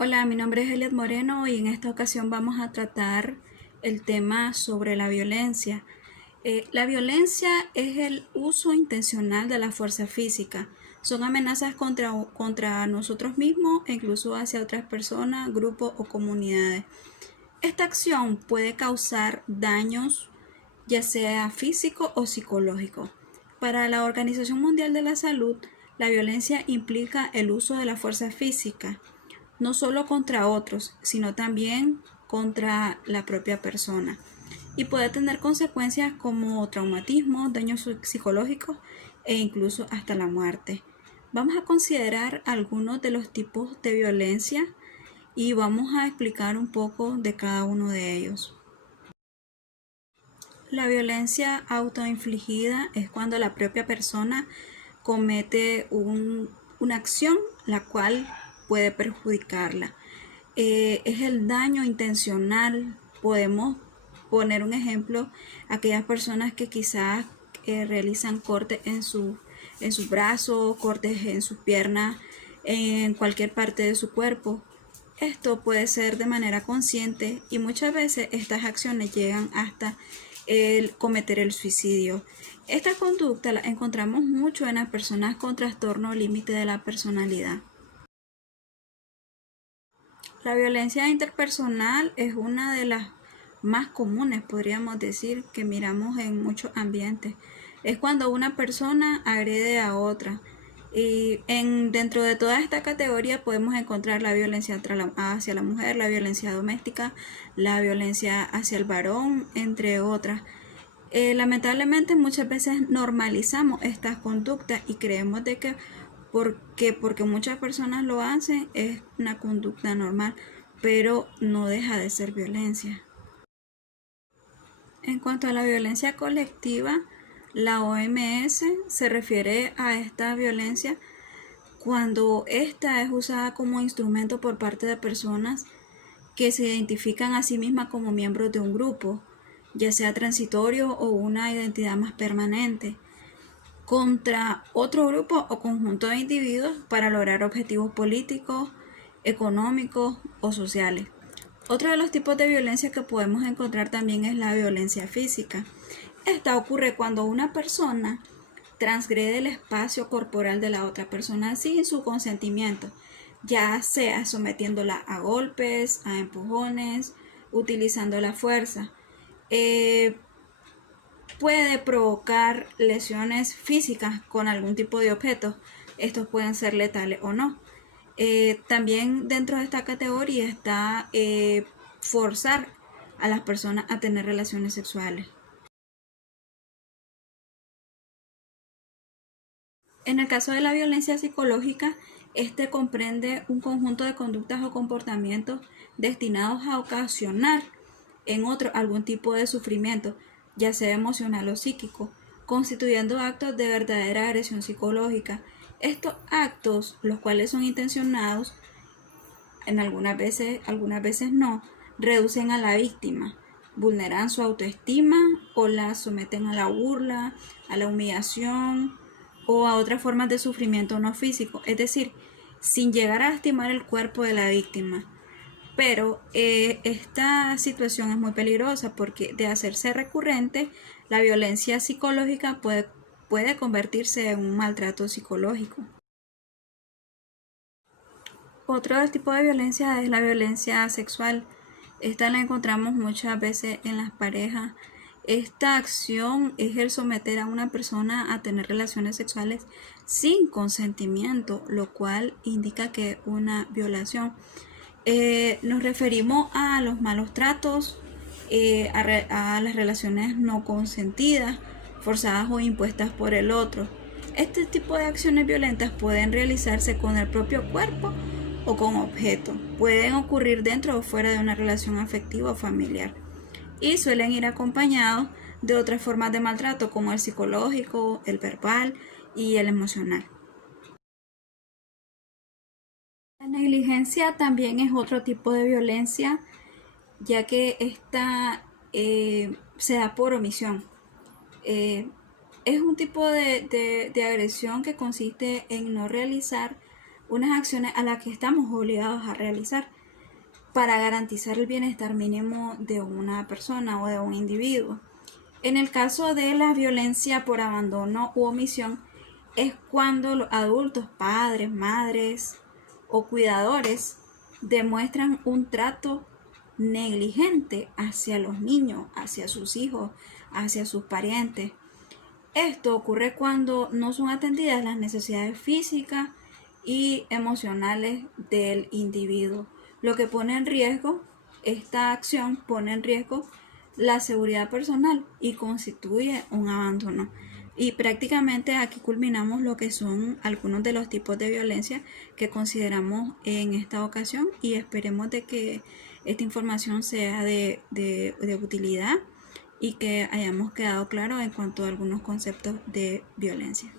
Hola, mi nombre es Eliet Moreno y en esta ocasión vamos a tratar el tema sobre la violencia. La violencia es el uso intencional de la fuerza física. Son amenazas contra nosotros mismos e incluso hacia otras personas, grupos o comunidades. Esta acción puede causar daños ya sea físico o psicológico. Para la Organización Mundial de la Salud, la violencia implica el uso de la fuerza física no solo contra otros, sino también contra la propia persona. Y puede tener consecuencias como traumatismo, daños psicológicos e incluso hasta la muerte. Vamos a considerar algunos de los tipos de violencia y vamos a explicar un poco de cada uno de ellos. La violencia autoinfligida es cuando la propia persona comete una acción la cual puede perjudicarla. Es el daño intencional. Podemos poner un ejemplo, aquellas personas que quizás realizan cortes en sus brazos, cortes en sus piernas, en cualquier parte de su cuerpo. Esto puede ser de manera consciente y muchas veces estas acciones llegan hasta el cometer el suicidio. Esta conducta la encontramos mucho en las personas con trastorno límite de la personalidad. La violencia interpersonal es una de las más comunes, podríamos decir, que miramos en muchos ambientes. Es cuando una persona agrede a otra. Y dentro de toda esta categoría podemos encontrar la violencia hacia la mujer, la violencia doméstica, la violencia hacia el varón, entre otras. Lamentablemente muchas veces normalizamos estas conductas y creemos de que porque muchas personas lo hacen es una conducta normal, pero no deja de ser violencia. En cuanto a la violencia colectiva, la OMS se refiere a esta violencia cuando esta es usada como instrumento por parte de personas que se identifican a sí mismas como miembros de un grupo, ya sea transitorio o una identidad más permanente, contra otro grupo o conjunto de individuos para lograr objetivos políticos, económicos o sociales. Otro de los tipos de violencia que podemos encontrar también es la violencia física. Esta ocurre cuando una persona transgrede el espacio corporal de la otra persona sin su consentimiento, ya sea sometiéndola a golpes, a empujones, utilizando la fuerza. Puede provocar lesiones físicas con algún tipo de objetos. Estos pueden ser letales o no. También dentro de esta categoría está forzar a las personas a tener relaciones sexuales. En el caso de la violencia psicológica, este comprende un conjunto de conductas o comportamientos destinados a ocasionar en otro algún tipo de sufrimiento, ya sea emocional o psíquico, constituyendo actos de verdadera agresión psicológica. Estos actos, los cuales son intencionados, en algunas veces no, reducen a la víctima, vulneran su autoestima o la someten a la burla, a la humillación o a otras formas de sufrimiento no físico, es decir, sin llegar a lastimar el cuerpo de la víctima. Pero esta situación es muy peligrosa porque de hacerse recurrente, la violencia psicológica puede convertirse en un maltrato psicológico. Otro tipo de violencia es la violencia sexual. Esta la encontramos muchas veces en las parejas. Esta acción es el someter a una persona a tener relaciones sexuales sin consentimiento, lo cual indica que es una violación. Nos referimos a los malos tratos, a las relaciones no consentidas, forzadas o impuestas por el otro. Este tipo de acciones violentas pueden realizarse con el propio cuerpo o con objetos. Pueden ocurrir dentro o fuera de una relación afectiva o familiar y suelen ir acompañados de otras formas de maltrato como el psicológico, el verbal y el emocional. La negligencia también es otro tipo de violencia, ya que esta se da por omisión. Es un tipo de agresión que consiste en no realizar unas acciones a las que estamos obligados a realizar para garantizar el bienestar mínimo de una persona o de un individuo. En el caso de la violencia por abandono u omisión, es cuando los adultos, padres, madres o cuidadores demuestran un trato negligente hacia los niños, hacia sus hijos, hacia sus parientes. Esto ocurre cuando no son atendidas las necesidades físicas y emocionales del individuo, lo que pone en riesgo, esta acción pone en riesgo la seguridad personal y constituye un abandono. Y prácticamente aquí culminamos lo que son algunos de los tipos de violencia que consideramos en esta ocasión, y esperemos de que esta información sea de utilidad y que hayamos quedado claros en cuanto a algunos conceptos de violencia.